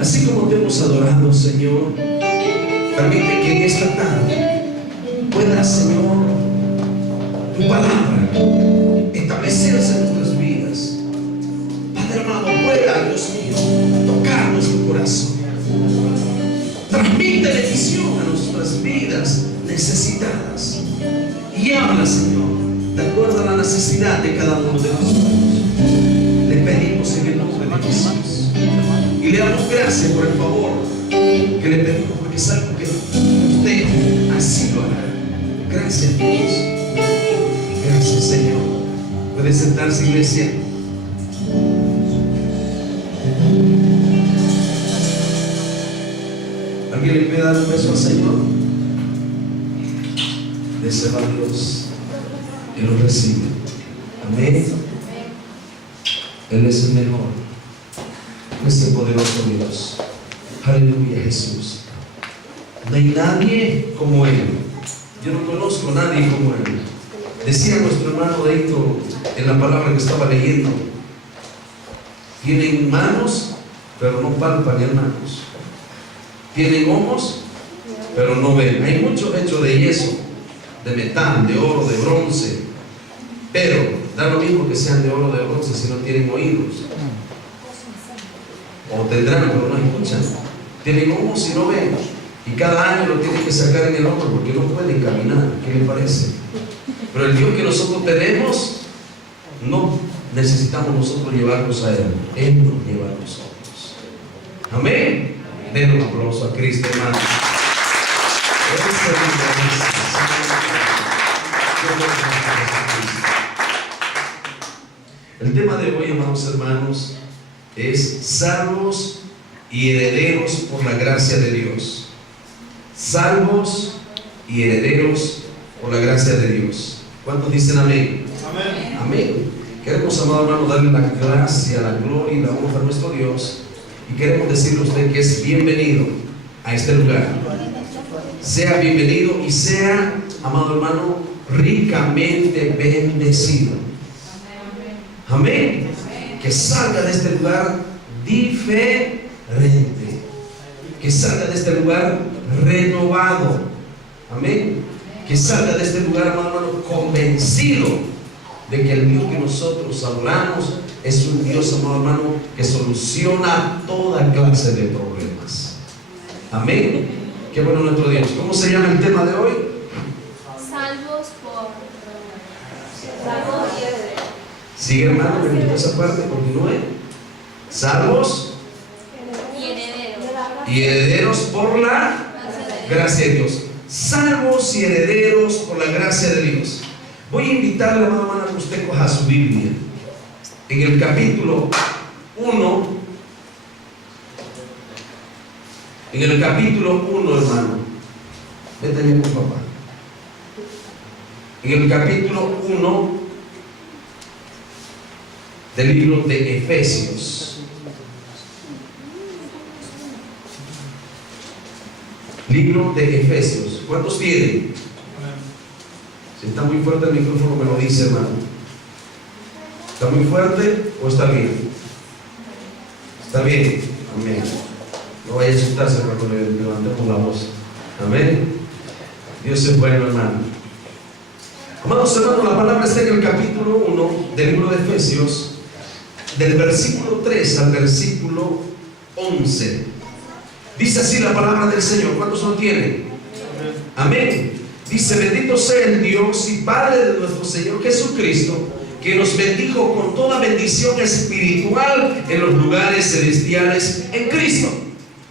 Así como te hemos adorado, Señor, permite que en esta tarde pueda, Señor, tu palabra establecerse en nuestras vidas. Padre amado, pueda, Dios mío, tocar nuestro corazón. Transmite bendición a nuestras vidas necesitadas. Y habla, Señor, de acuerdo a la necesidad de cada uno de nosotros. Le pedimos en el nombre de Jesús. Y le damos gracias por el favor que le pedimos, porque es algo que usted así lo hará. Gracias, Dios. Gracias, Señor. Puede sentarse, iglesia. ¿Alguien le puede dar un beso al Señor? Déselo a Dios y lo recibe. Amén. Él es el mejor. Él es el poderoso Dios. Aleluya, Jesús. No hay nadie como Él. Yo no conozco a nadie como Él. Decía nuestro hermano Deito en la palabra que estaba leyendo: tienen manos, pero no palpan, hermanos. Tienen ojos, pero no ven. Hay mucho hecho de yeso, de metal, de oro, de bronce, pero da lo mismo que sean de oro o de bronce si no tienen oídos. O tendrán, pero no escuchan. Tienen ojos y no ven. Y cada año lo tienen que sacar en el hombro porque no pueden caminar. ¿Qué les parece? Pero el Dios que nosotros tenemos, no necesitamos nosotros llevarnos a Él. Él nos lleva a nosotros. Amén. Den un aplauso a Cristo, hermano. El tema de hoy, amados hermanos, es salvos y herederos por la gracia de Dios. Salvos y herederos por la gracia de Dios. ¿Cuántos dicen amén? Amén. Amén. Queremos, amado hermano, darle la gracia, la gloria y la honra a nuestro Dios. Y queremos decirle a usted que es bienvenido a este lugar. Sea bienvenido y sea, amado hermano, ricamente bendecido. Amén. Que salga de este lugar diferente. Que salga de este lugar renovado. Amén. Que salga de este lugar, amado hermano, convencido de que el Dios que nosotros adoramos es un Dios, amado hermano, que soluciona toda clase de problemas. Amén. Qué bueno nuestro Dios. ¿Cómo se llama el tema de hoy? Salvos y herederos. Sigue, hermano, que esa parte continúe. Salvos y herederos por la gracia de Dios. Salvos y herederos por la gracia de Dios. Voy a invitarle, amado hermano, a que usted coja su Biblia. En el capítulo 1, hermano, vete bien con papá. En el capítulo 1 del libro de Efesios. Libro de Efesios. ¿Cuántos tienen? Si está muy fuerte el micrófono, me lo dice, hermano. ¿Está muy fuerte o está bien? Está bien. Amén. No vaya a asustarse cuando levantemos la voz. Amén. Dios es bueno, hermano. Amados hermanos, la palabra está en el capítulo 1 del libro de Efesios, del versículo 3 al versículo 11. Dice así la palabra del Señor. ¿Cuántos lo tienen? Amén. Dice: bendito sea el Dios y Padre de nuestro Señor Jesucristo, que nos bendijo con toda bendición espiritual en los lugares celestiales en Cristo,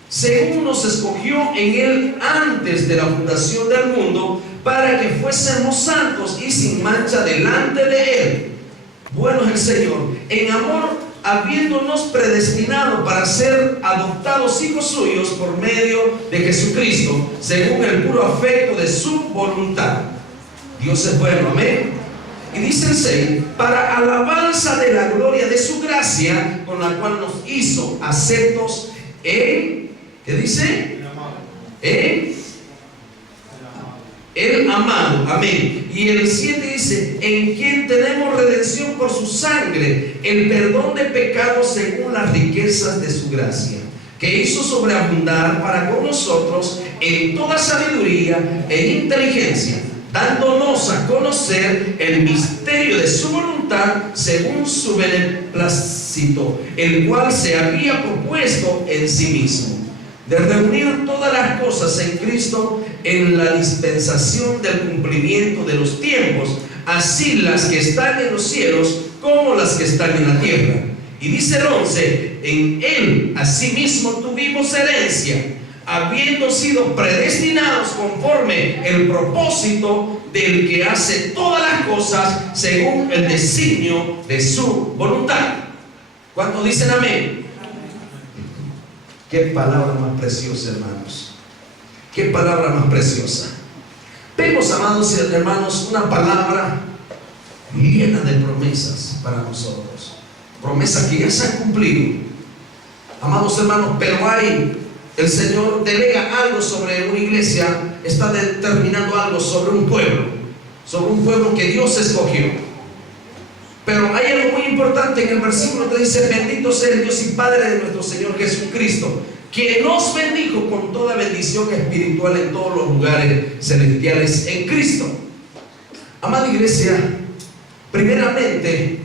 según nos escogió en Él antes de la fundación del mundo, para que fuésemos santos y sin mancha delante de Él. Bueno es el Señor, en amor, habiéndonos predestinado para ser adoptados hijos suyos por medio de Jesucristo, según el puro afecto de su voluntad. Dios es bueno, amén. Y dice el 6: para alabanza de la gloria de su gracia, con la cual nos hizo aceptos en, ¿qué dice? El amado, amén. Y el 7 dice: en quien tenemos redención por su sangre, el perdón de pecados según las riquezas de su gracia, que hizo sobreabundar para con nosotros en toda sabiduría e inteligencia, dándonos a conocer el misterio de su voluntad según su beneplácito, el cual se había propuesto en sí mismo, de reunir todas las cosas en Cristo en la dispensación del cumplimiento de los tiempos, así las que están en los cielos como las que están en la tierra. Y dice el 11: en Él asimismo tuvimos herencia, habiendo sido predestinados conforme el propósito del que hace todas las cosas según el designio de su voluntad. ¿Cuántos dicen amén? Qué palabra más preciosa, hermanos. Qué palabra más preciosa. Vemos, amados y hermanos, una palabra llena de promesas para nosotros. Promesas que ya se han cumplido, amados hermanos, pero el Señor delega algo sobre una iglesia, está determinando algo sobre un pueblo que Dios escogió. Pero hay algo muy importante en el versículo que dice: bendito sea el Dios y Padre de nuestro Señor Jesucristo, que nos bendijo con toda bendición espiritual en todos los lugares celestiales en Cristo. Amada iglesia, primeramente,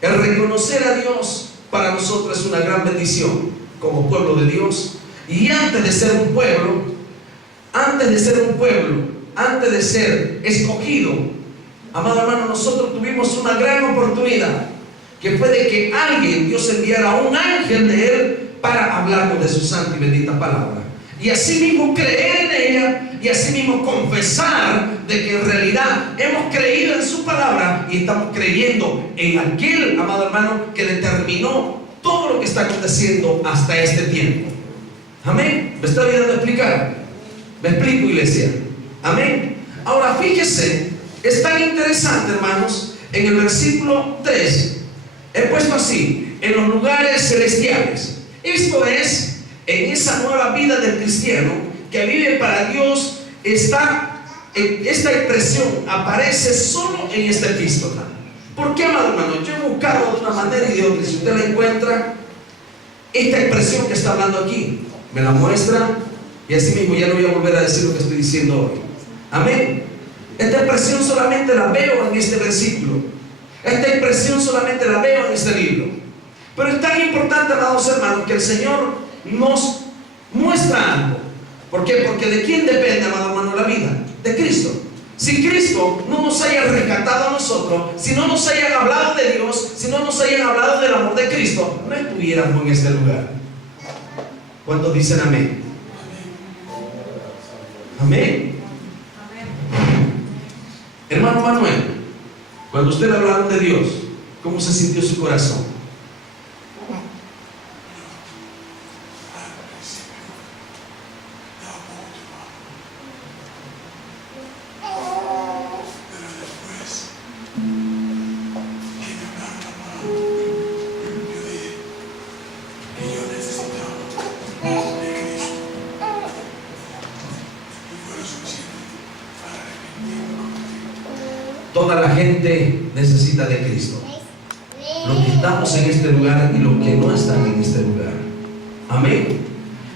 el reconocer a Dios para nosotros es una gran bendición como pueblo de Dios. Y antes de ser un pueblo, antes de ser escogido, amado hermano, nosotros tuvimos una gran oportunidad, que fue de que Dios enviara a un ángel de Él para hablarnos de su santa y bendita palabra, y así mismo creer en ella, y así mismo confesar de que en realidad hemos creído en su palabra y estamos creyendo en aquel, amado hermano, que determinó todo lo que está aconteciendo hasta este tiempo. Amén. ¿Me está ayudando a explicar? ¿Me explico, iglesia? Amén. Ahora fíjese, es tan interesante, hermanos, en el versículo 3 he puesto así: en los lugares celestiales. Esto es, en esa nueva vida del cristiano que vive para Dios. Esta expresión aparece solo en esta epístola. ¿Por qué, amado hermano? Yo he buscado de una manera y de otra. Si usted la encuentra, esta expresión que está hablando aquí, me la muestra, y así mismo ya no voy a volver a decir lo que estoy diciendo hoy. Amén. Esta expresión solamente la veo en este versículo. Esta expresión solamente la veo en este libro. Pero es tan importante, amados hermanos, que el Señor nos muestra algo. ¿Por qué? Porque ¿de quién depende, amado hermano, la vida? De Cristo. Si Cristo no nos haya rescatado a nosotros, si no nos hayan hablado de Dios, si no nos hayan hablado del amor de Cristo, no estuviéramos en este lugar. ¿Cuántos dicen amén? Amén. Hermano Manuel, cuando usted le hablaron de Dios, ¿cómo se sintió su corazón? Toda la gente necesita de Cristo. Los que estamos en este lugar y los que no están en este lugar. Amén.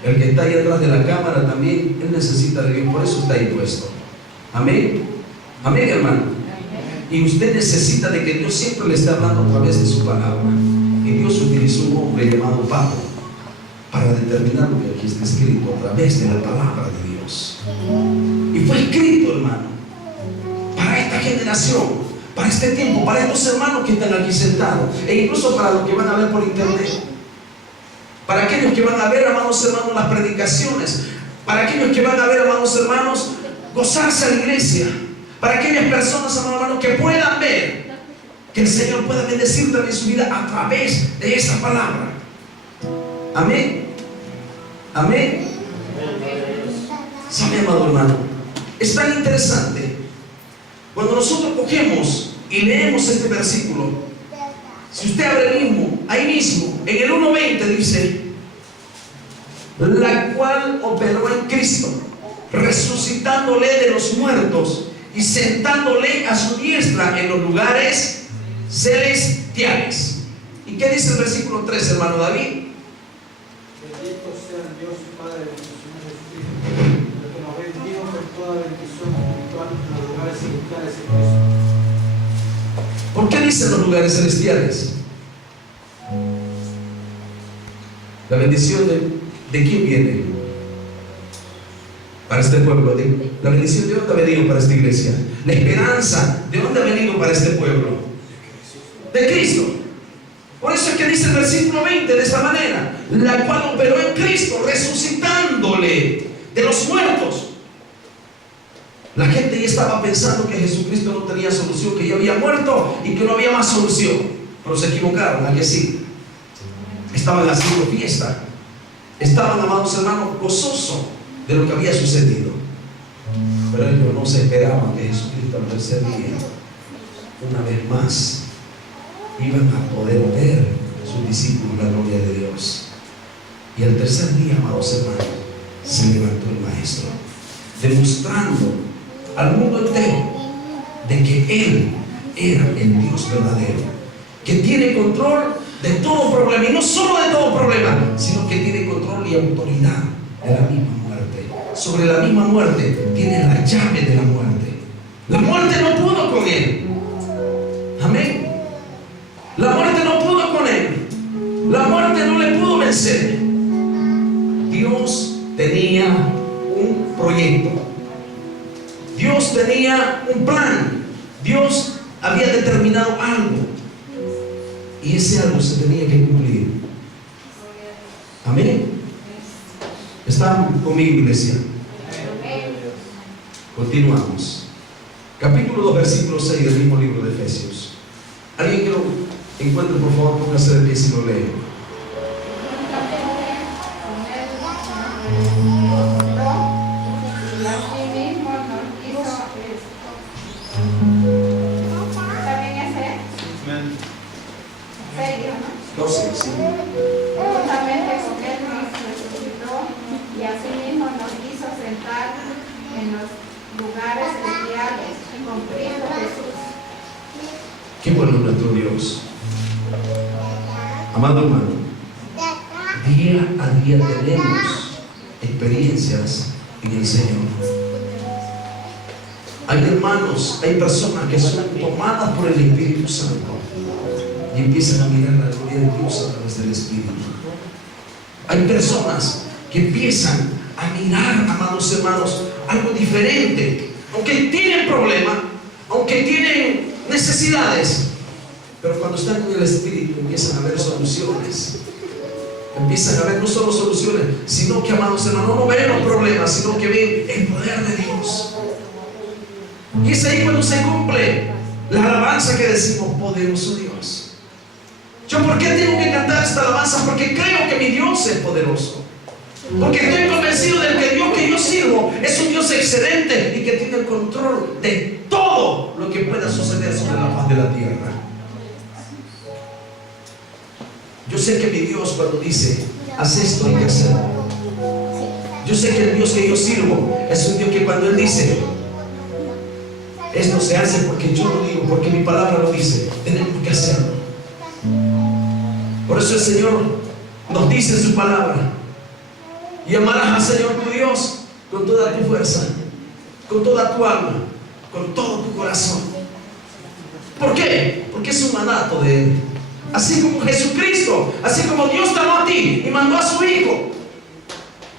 El que está ahí atrás de la cámara también, él necesita de Dios, por eso está ahí puesto. Amén. Amén, hermano. Y usted necesita de que Dios siempre le esté hablando a través de su palabra. Y Dios utilizó un hombre llamado Pablo para determinar lo que aquí está escrito a través de la palabra de Dios. Y fue escrito, hermano, para esta generación, para este tiempo, para estos hermanos que están aquí sentados, e incluso para los que van a ver por internet, para aquellos que van a ver, amados hermanos, las predicaciones, para aquellos que van a ver, amados hermanos, gozarse a la iglesia, para aquellas personas, amados hermanos, que puedan ver que el Señor pueda bendecir también su vida a través de esa palabra. Amén. Amén. ¿Sabe, amado hermano? Es tan interesante cuando nosotros cogemos y leemos este versículo. Si usted abre ahí mismo, en el 1:20 dice: la cual operó en Cristo, resucitándole de los muertos y sentándole a su diestra en los lugares celestiales. ¿Y qué dice el versículo 3, hermano David? Bendito sea el Dios y Padre de nuestro Señor Jesucristo, el que nos bendijo con toda bendición espiritual en los lugares celestiales en Cristo. ¿Por qué dicen los lugares celestiales? La bendición de quién viene para este pueblo. La bendición de dónde ha venido para esta iglesia. La esperanza de dónde ha venido para este pueblo. De Cristo. Por eso es que dice el versículo 20 de esta manera: la cual operó en Cristo, resucitándole de los muertos. La gente ya estaba pensando que Jesucristo no tenía solución, que ya había muerto y que no había más solución. Pero se equivocaron, a que sí. Estaban haciendo fiesta. Estaban, amados hermanos, gozosos de lo que había sucedido. Pero ellos no se esperaban que Jesucristo al tercer día, una vez más, iban a poder ver a sus discípulos la gloria de Dios. Y al tercer día, amados hermanos, se levantó el Maestro, demostrando al mundo entero de que Él era el Dios verdadero, que tiene control de todo problema, y no solo de todo problema, sino que tiene control y autoridad de la misma muerte. Sobre la misma muerte tiene la llave de la muerte. La muerte no pudo con Él. Amén. La muerte no pudo con Él. La muerte no le pudo vencer. Dios tenía un proyecto. Dios tenía un plan. Dios había determinado algo. Y ese algo se tenía que cumplir. Amén. ¿Están conmigo, iglesia? Continuamos. Capítulo 2, versículo 6 del mismo libro de Efesios. Alguien que lo encuentre, por favor, póngase de pie si lo lee. Sí. Juntamente con Él nos resucitó y asimismo nos hizo sentar en los lugares celestiales con Cristo Jesús. Qué bueno nuestro Dios. Amado hermano, día a día tenemos experiencias en el Señor. Hay hermanos, hay personas que son tomadas por el Espíritu Santo y empiezan a mirar la gloria de Dios a través del Espíritu. Hay personas que empiezan a mirar, amados hermanos, algo diferente. Aunque tienen problemas, aunque tienen necesidades, pero cuando están en el Espíritu empiezan a ver soluciones. Empiezan a ver no solo soluciones, sino que, amados hermanos, no ven los problemas, sino que ven el poder de Dios. Y es ahí cuando se cumple la alabanza que decimos: poderoso Dios. ¿Yo por qué tengo que cantar esta alabanza? Porque creo que mi Dios es poderoso. Porque estoy convencido de que el Dios que yo sirvo es un Dios excelente y que tiene el control de todo lo que pueda suceder sobre la faz de la tierra. Yo sé que mi Dios, cuando dice haz esto, hay que hacerlo. Yo sé que el Dios que yo sirvo es un Dios que cuando Él dice esto se hace, porque yo lo digo, porque mi palabra lo dice, tenemos que hacerlo. Por eso el Señor nos dice en su palabra: y amarás al Señor tu Dios con toda tu fuerza, con toda tu alma, con todo tu corazón. ¿Por qué? Porque es un mandato de Él. Así como Jesucristo, así como Dios te amó a ti y mandó a su Hijo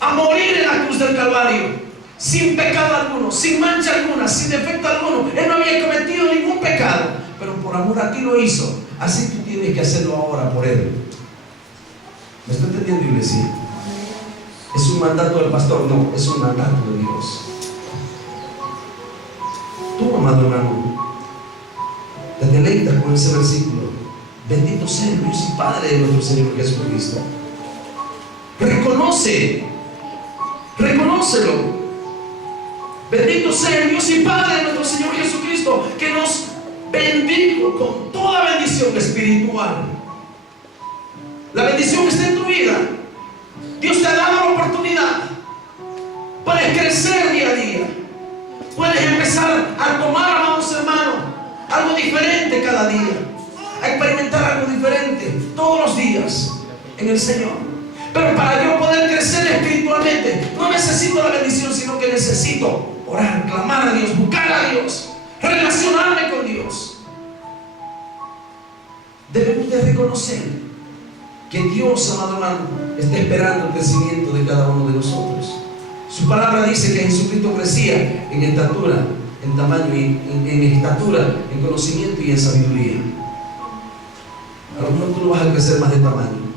a morir en la cruz del Calvario, sin pecado alguno, sin mancha alguna, sin defecto alguno. Él no había cometido ningún pecado, pero por amor a ti lo hizo. Así tú tienes que hacerlo ahora por Él. ¿Me está entendiendo, iglesia? ¿Es un mandato del pastor? No, es un mandato de Dios. Tú, amado hermano, te deleitas con ese versículo: bendito sea el Dios y Padre de nuestro Señor Jesucristo. Reconócelo. Bendito sea el Dios y Padre de nuestro Señor Jesucristo, que nos bendijo con toda bendición espiritual. La bendición está en tu vida. Dios te ha dado la oportunidad. Puedes crecer día a día. Puedes empezar a tomar, amados hermanos, algo diferente cada día, a experimentar algo diferente todos los días en el Señor. Pero para yo poder crecer espiritualmente, no necesito la bendición, sino que necesito orar, clamar a Dios, buscar a Dios, relacionarme con Dios. Debemos de reconocer que Dios, amado hermano, está esperando el crecimiento de cada uno de nosotros. Su palabra dice que Jesucristo crecía en estatura, en tamaño, en estatura, en conocimiento y en sabiduría. A lo mejor tú no vas a crecer más de tamaño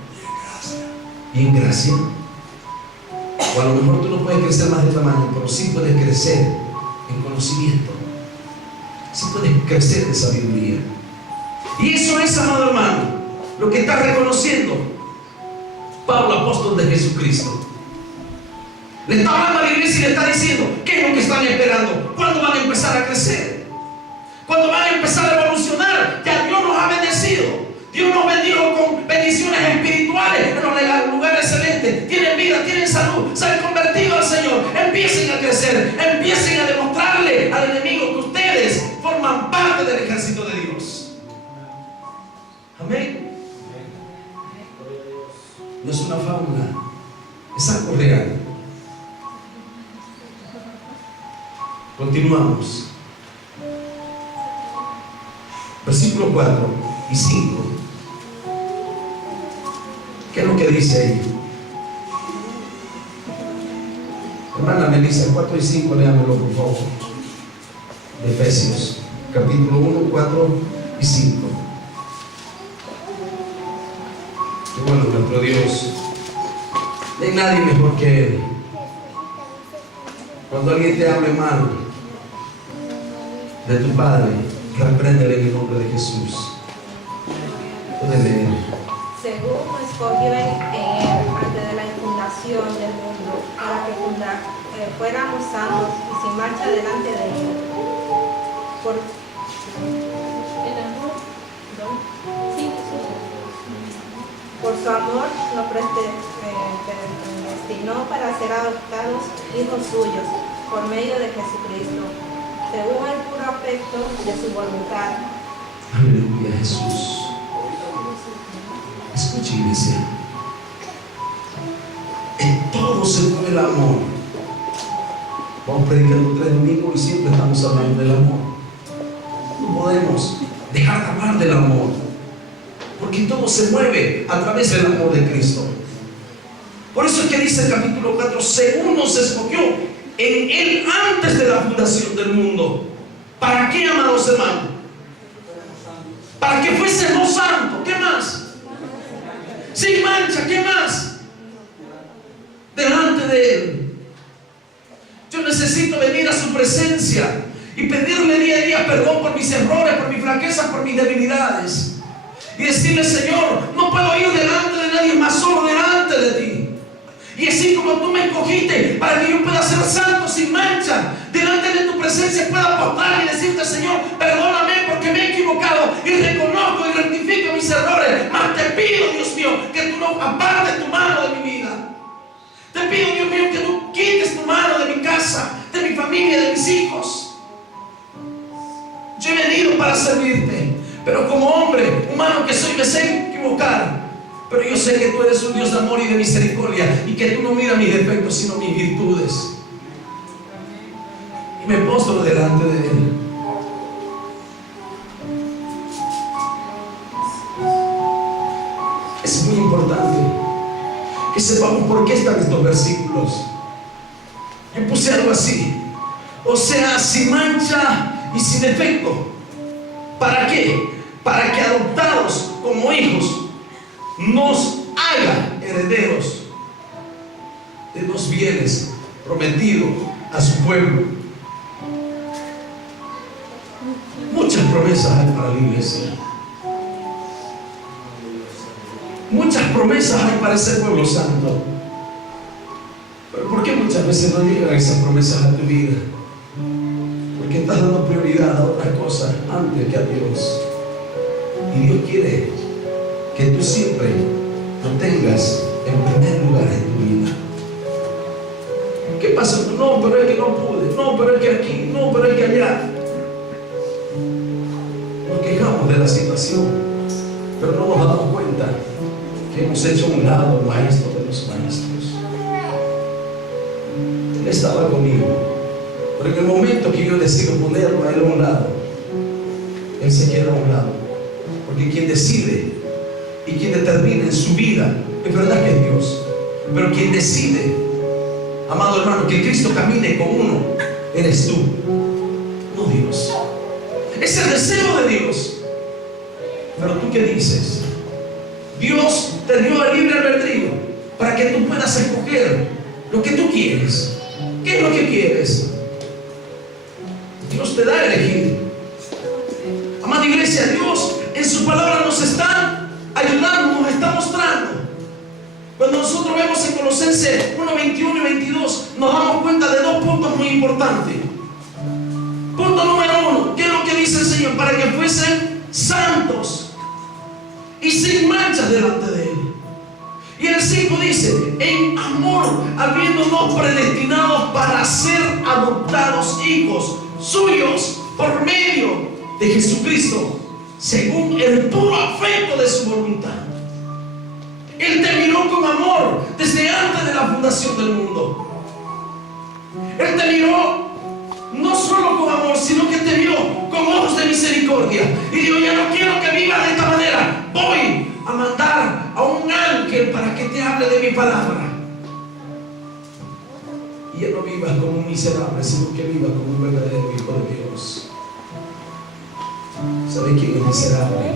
y en gracia, o a lo mejor tú no puedes crecer más de tamaño, pero sí puedes crecer en conocimiento, sí puedes crecer en sabiduría. Y eso es, amado hermano, lo que está reconociendo Pablo, apóstol de Jesucristo. Le está hablando a la iglesia y le está diciendo: ¿qué es lo que están esperando? ¿Cuándo van a empezar a crecer? ¿Cuándo van a empezar a evolucionar? Ya Dios nos ha bendecido. Dios nos bendijo con bendiciones espirituales en los lugares celestes. Tienen vida, tienen salud, se han convertido al Señor. Empiecen a crecer, empiecen a demostrarle al enemigo que ustedes forman parte del ejército de Dios. Amén. No es una fábula, es algo real. Continuamos. Versículos 4 y 5. ¿Qué es lo que dice ahí? Hermana Melissa, 4 y 5, léamelo por favor. De Efesios, capítulo 1, 4 y 5. Qué bueno, nuestro Dios. No hay nadie mejor que Él. Cuando alguien te hable mal de tu padre, repréndele en el nombre de Jesús. Puedes leer. Según nos escogió en Él antes de la fundación del mundo, para que fuéramos santos y sin marcha delante de Él. Por su amor nos predestinó para ser adoptados hijos suyos por medio de Jesucristo, según el puro afecto de su voluntad. Aleluya, Jesús. Escucha, iglesia. En todo se mueve el amor. Vamos predicando 3 domingos y siempre estamos hablando del amor. No podemos dejar de hablar del amor, porque todo se mueve a través del amor de Cristo. Por eso es que dice el capítulo 4: según nos escogió en Él antes de la fundación del mundo. ¿Para qué, amados hermanos? Para que fuésemos santos. ¿Qué más? Sin mancha. ¿Qué más? Delante de Él. Yo necesito venir a su presencia y pedirle día a día perdón por mis errores, por mis flaquezas, por mis debilidades. Y decirle: Señor, no puedo ir delante de nadie más, solo delante de ti. Y así como tú me escogiste para que yo pueda ser santo, sin mancha, delante de tu presencia pueda postrar y decirte: Señor, perdóname porque me he equivocado y reconozco y rectifico mis errores. Mas te pido, Dios mío, que tú no apartes tu mano de mi vida. Te pido, Dios mío, que tú quites tu mano de mi casa, de mi familia, de mis hijos. Yo he venido para servirte, pero como hombre humano que soy, me sé equivocar. Pero yo sé que tú eres un Dios de amor y de misericordia, y que tú no miras mis defectos, sino mis virtudes. Y me postro delante de Él. Es muy importante que sepamos por qué están estos versículos. Yo puse algo así: o sea, sin mancha y sin defecto. ¿Para qué? Para que adoptados como hijos nos haga herederos de los bienes prometidos a su pueblo. Muchas promesas hay para la iglesia. Muchas promesas hay para ese pueblo santo. Pero ¿por qué muchas veces no llegan esas promesas a tu vida? Porque estás dando prioridad a otras cosas antes que a Dios. Y Dios quiere que tú siempre lo tengas en primer lugar en tu vida. ¿Qué pasa? No, pero es que no pude. No, pero es que aquí. No, pero es que allá. Nos quejamos de la situación, pero no nos damos cuenta que hemos hecho a un lado al maestro de los maestros. estaba conmigo. Pero en el momento que yo decido ponerlo a Él a un lado, Él se queda a un lado. Porque quien decide y quien determina en su vida, es verdad que es Dios. Pero quien decide, amado hermano, que Cristo camine con uno, eres tú, no Dios. Es el deseo de Dios. Pero tú, ¿qué dices? Dios te dio el libre albedrío para que tú puedas escoger lo que tú quieres. ¿Qué es lo que quieres? Dios te da a elegir. Amada iglesia, Dios en su palabra nos está ayudando, nos está mostrando. Cuando nosotros vemos en Colosenses 1, 21 y 22, nos damos cuenta de dos puntos muy importantes. Punto número 1, ¿qué es lo que dice el Señor? Para que fuesen santos y sin manchas delante de Él. Y el 5 dice, en amor, habiéndonos predestinados para ser adoptados hijos suyos por medio de Jesucristo, según el puro afecto de su voluntad. Él te miró con amor desde antes de la fundación del mundo. Él te miró no solo con amor, sino que te vio con ojos de misericordia. Y dijo, ya no quiero que vivas de esta manera. Voy a mandar a un ángel para que te hable de mi palabra. Y ya no vivas como un miserable, sino que vivas como un verdadero hijo de Dios. ¿Sabe quién es miserable?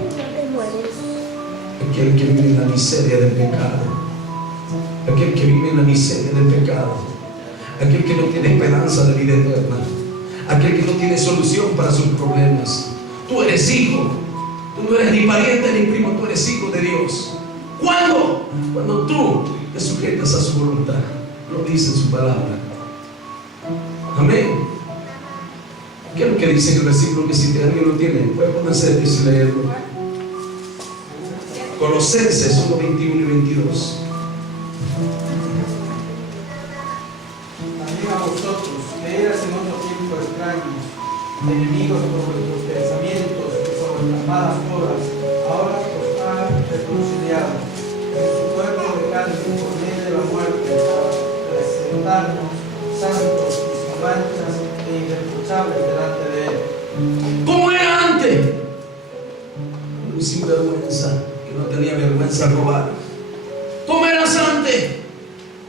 Aquel que vive en la miseria del pecado. Aquel que vive en la miseria del pecado. Aquel que no tiene esperanza de vida eterna. Aquel que no tiene solución para sus problemas. Tú eres hijo. Tú no eres ni pariente ni primo. Tú eres hijo de Dios. ¿Cuándo? Cuando tú te sujetas a su voluntad. Lo dice en su palabra. Amén. ¿Qué es lo que dice en el versículo? Que si alguien lo tiene, puede ponerse de pie y leerlo. Colosenses 1, 21 y 22. También a vosotros, que eras en otro tiempo extraños, enemigos por vuestros pensamientos y por vuestras malas obras, ahora os ha reconciliado en su cuerpo de carne por medio de la muerte, para presentarnos santos y sin manchas e irreprochables delante de Él. ¿Cómo era antes? Muy sin vergüenza, que no tenía vergüenza de robar. ¿Cómo eras antes?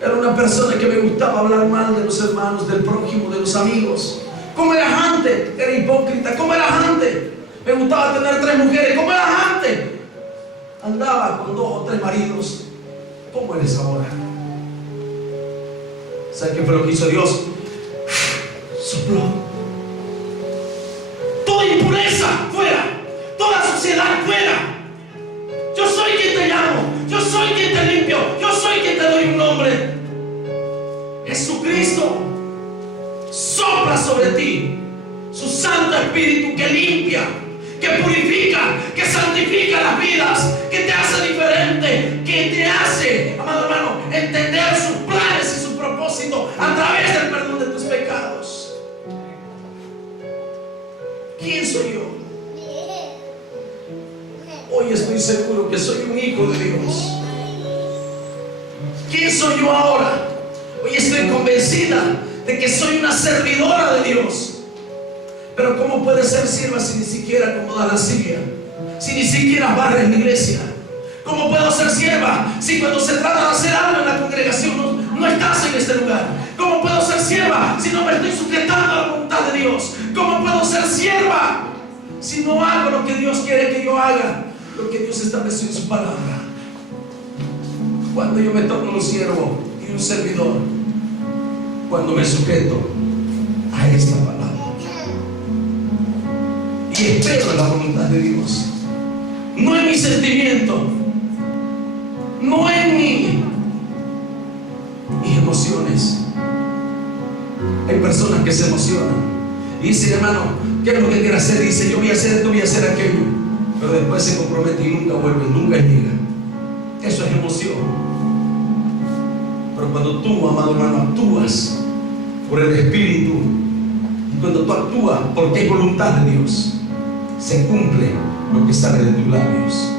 Era una persona que me gustaba hablar mal de los hermanos, del prójimo, de los amigos. ¿Cómo eras antes? Era hipócrita. ¿Cómo eras antes? Me gustaba tener 3 mujeres. ¿Cómo eras antes? Andaba con 2 o 3 maridos. ¿Cómo eres ahora? ¿Sabes qué fue lo que hizo Dios? Sopló. Toda impureza fuera. Toda suciedad fuera. Yo soy quien te llamo. Yo soy quien te limpio. Yo soy quien te doy un nombre. Jesucristo sopla sobre ti su Santo Espíritu que limpia, que purifica, que santifica las vidas, que te hace diferente, que te hace, amado hermano, entender sus planes y sus propósitos a través del perdón de tus pecados. ¿Quién soy yo? Hoy estoy seguro que soy un hijo de Dios. ¿Quién soy yo ahora? Hoy estoy convencida de que soy una servidora de Dios. Pero ¿cómo puedes ser sierva si ni siquiera acomodas la silla? Si ni siquiera barres la iglesia. ¿Cómo puedo ser sierva si cuando se trata de hacer algo en la congregación no estás en este lugar? ¿Cómo puedo ser sierva si no me estoy sujetando a la voluntad de Dios? ¿Cómo puedo ser sierva si no hago lo que Dios quiere que yo haga? Lo que Dios estableció en su palabra. Cuando yo me torno un siervo y un servidor, cuando me sujeto a esta palabra y espero en la voluntad de Dios, no en mi sentimiento, no en mis emociones. Hay personas que se emocionan y dicen, hermano, ¿qué es lo que quiere hacer? Dice, yo voy a hacer esto, voy a hacer aquello, pero después se compromete y nunca vuelve, nunca llega. Eso es emoción. Pero cuando tú, amado hermano, actúas por el Espíritu, y cuando tú actúas porque hay voluntad de Dios, se cumple lo que sale de tus labios.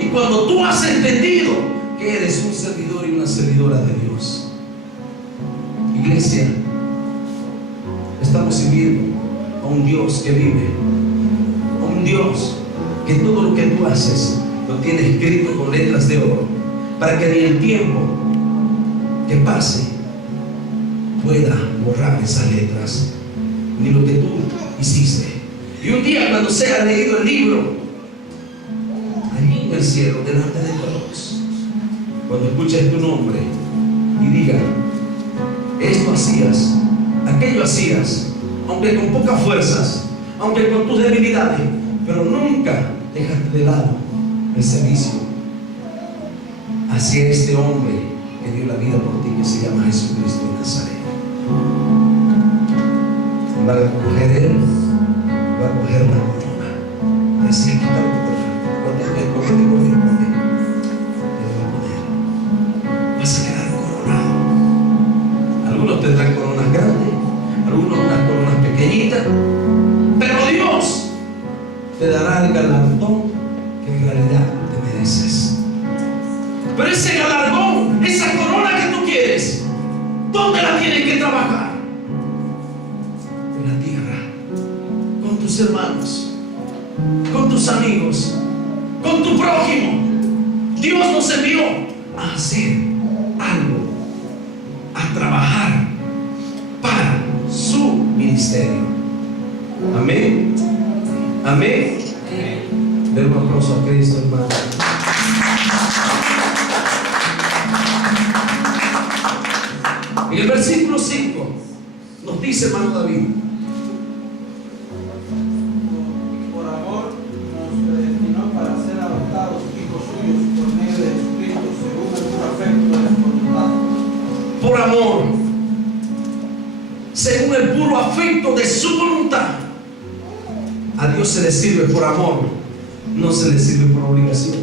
Y cuando tú has entendido que eres un servidor y una servidora de Dios, iglesia, Estamos sirviendo a un Dios que vive, a un Dios que todo lo que tú haces lo tiene escrito con letras de oro, para que ni el tiempo que pase pueda borrar esas letras, ni lo que tú hiciste. Y un día, cuando sea leído el libro, allí en el cielo, delante de todos, cuando escuches tu nombre y digan: esto hacías, aquello hacías, aunque con pocas fuerzas, aunque con tus debilidades, pero nunca dejaste de lado el servicio hacia este hombre que dio la vida por ti, que se llama Jesucristo de Nazaret. Va a coger él, va a coger la corona, y así quitar la corona. Cuando él corresponde, él va a poner, vas a quedar coronado. Algunos tendrán coronas grandes, algunos unas coronas pequeñitas, pero Dios te dará el galardón que en realidad te mereces. Pero ese galardón, esa corona que tú quieres, ¿dónde la tienes que trabajar? En la tierra, con tus hermanos, con tus amigos, con tu prójimo. Dios nos envió a hacer algo, a trabajar para su ministerio. Amén. Amén. Den un aplauso a Cristo, hermano. En el versículo 5 nos dice, hermano David: por amor nos predestinó para ser adoptados hijos suyos por medio de Jesucristo, según el puro afecto de su voluntad. Por amor, según el puro afecto de su voluntad. A Dios se le sirve por amor, no se le sirve por obligación.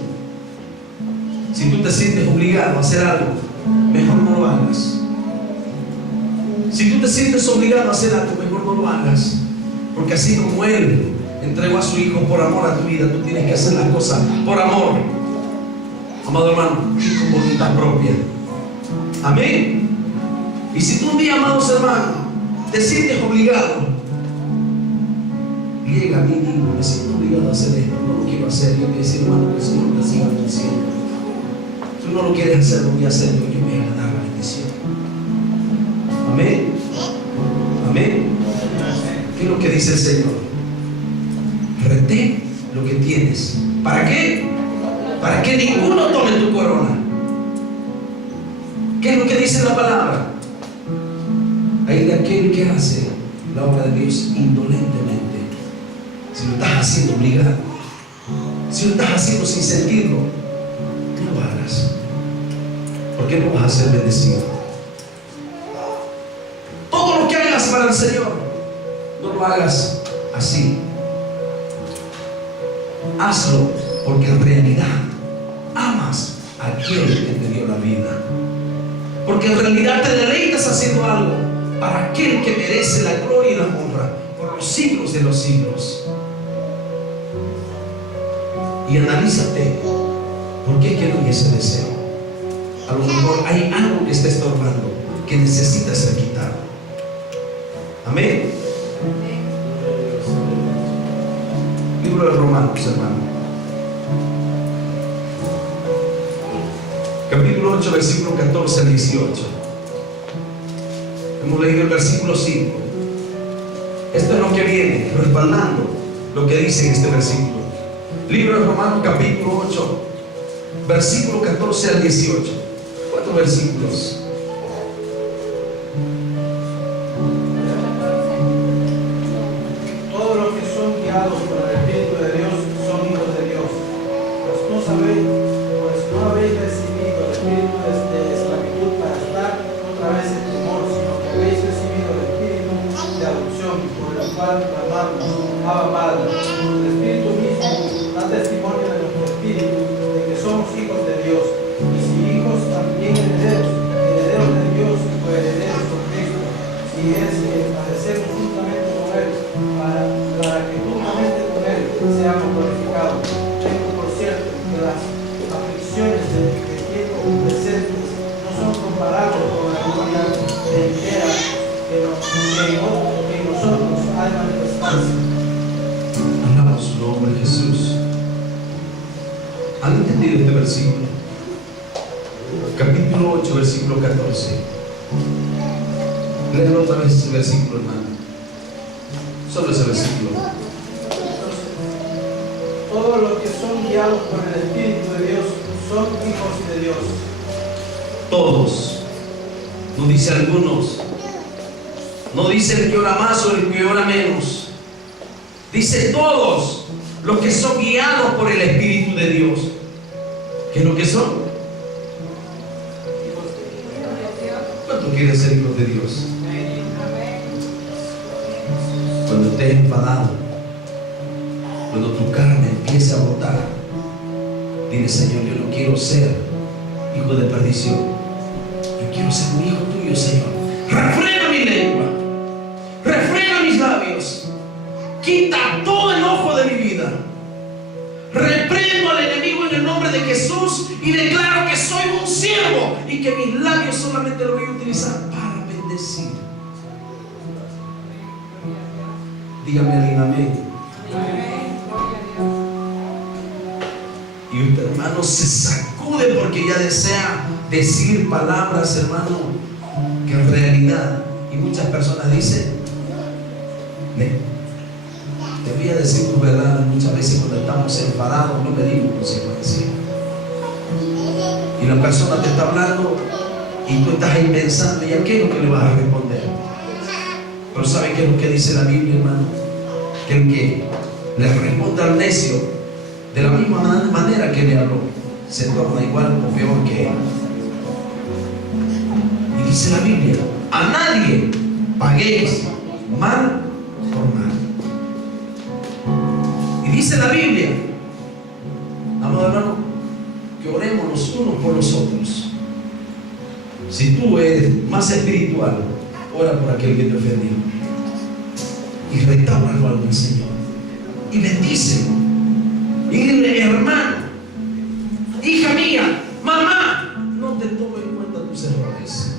Si tú te sientes obligado a hacer algo, mejor no lo hagas. Si tú te sientes obligado a hacer algo, mejor no lo hagas. Porque así como Él entregó a su Hijo por amor a tu vida, tú tienes que hacer las cosas por amor, amado hermano, y con voluntad propia. Amén. Y si tú un día, amados hermanos, te sientes obligado, llega a mí y digo: me siento obligado a hacer esto, no lo quiero hacer. Yo te decía, hermano, que el Señor te siga bendiciendo. Tú no lo quieres hacer, lo voy a hacer, yo voy a ganar la bendición. Amén. Amén. ¿Qué es lo que dice el Señor? Retén lo que tienes. ¿Para qué? Para que ninguno tome tu corona. ¿Qué es lo que dice la palabra? Hay de aquel que hace la obra de Dios indolentemente. Si lo estás haciendo obligado, si lo estás haciendo sin sentirlo, no lo hagas, porque no vas a ser bendecido. Todo lo que hagas para el Señor, no lo hagas así. Hazlo porque en realidad amas a aquel que te dio la vida, porque en realidad te deleitas haciendo algo para aquel que merece la gloria y la honra por los siglos de los siglos. Y analízate, ¿por qué quiero ese deseo? A lo mejor hay algo que está estorbando, que necesita ser quitado. Amén. Libro de Romanos, hermano. Capítulo 8, versículo 14 al 18. Hemos leído el versículo 5. Esto es lo que viene respaldando lo que dice en este versículo. Libro de Romanos, capítulo 8, versículo 14 al 18. 4 versículos. Todos los que son guiados por el Espíritu de Dios son hijos de Dios. Pues no habéis recibido el espíritu de esclavitud para estar otra vez en temor, sino que habéis recibido el espíritu de adopción, por el cual clamamos: Abba, Padre. El Espíritu mismo da testimonio de nuestro espíritu de que somos hijos de Dios, y si hijos, también herederos, herederos de Dios y coherederos con Cristo, si es que padecemos juntamente con Él, para que juntamente con Él seamos glorificados. Tengo por cierto que las aflicciones del tiempo presentes no son comparables con la gloria venidera que nos Alabamos su nombre, Jesús. ¿Han entendido este versículo? Capítulo 8, versículo 14. Léelo otra vez ese versículo, hermano. Solo ese versículo. Todos los que son guiados por el Espíritu de Dios son hijos de Dios. Todos. No dice algunos. No dice el que ora más o el que ora menos. Dice todos los que son guiados por el Espíritu de Dios. ¿Qué es lo que son? ¿Cuántos quieren ser hijos de Dios? Cuando estés enfadado, cuando tu carne empiece a brotar, dile: Señor, yo no quiero ser hijo de perdición. Yo quiero ser un hijo tuyo, Señor. Refrena mi lengua, refrena mis labios, quita todo enojo de mi vida. Reprendo al enemigo en el nombre de Jesús y declaro que soy un siervo y que mis labios solamente los voy a utilizar para bendecir. Dígame alguien amén. Y usted, hermano, se sacude porque ya desea decir palabras, hermano, que en realidad, y muchas personas dicen: te voy a decir tu verdad. Muchas veces cuando estamos enfadados no medimos consecuencias. Y la persona te está hablando y tú estás ahí pensando: ¿y a qué es lo que le vas a responder? Pero ¿sabe qué es lo que dice la Biblia, hermano? Que el que le responde al necio de la misma manera que le habló, se torna igual o peor que él. Y dice la Biblia: a nadie paguéis mal por mal. Y dice la Biblia, amado hermano, que oremos los unos por los otros. Si tú eres más espiritual, ora por aquel que te ofendió y restáuralo al Señor y bendícelo y dile: hermano, hija mía, mamá, no te tomes en cuenta tus errores.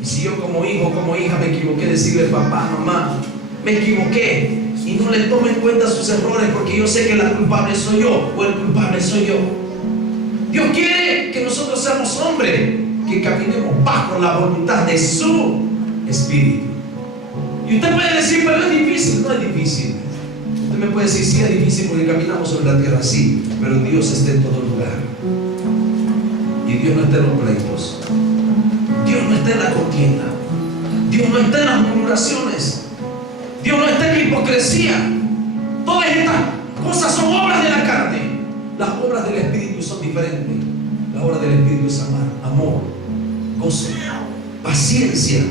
Y si yo como hijo, como hija me equivoqué, decirle: papá, mamá, me equivoqué, y no le tomo en cuenta sus errores porque yo sé que la culpable soy yo o el culpable soy yo. Dios quiere que nosotros seamos hombres que caminemos bajo la voluntad de su Espíritu. Y usted puede decir: pero es difícil. No es difícil. Usted me puede decir: sí, es difícil porque caminamos sobre la tierra, sí, pero Dios está en todo lugar. Y Dios no está en los pleitos, Dios no está en la contienda, Dios no está en las murmuraciones, Dios no está en la hipocresía. Todas estas cosas son obras de la carne. Las obras del Espíritu son diferentes. La obra del Espíritu es amar, amor, gozo, paciencia,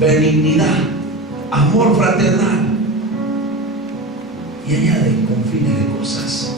benignidad, amor fraternal. Y añade con fines de cosas.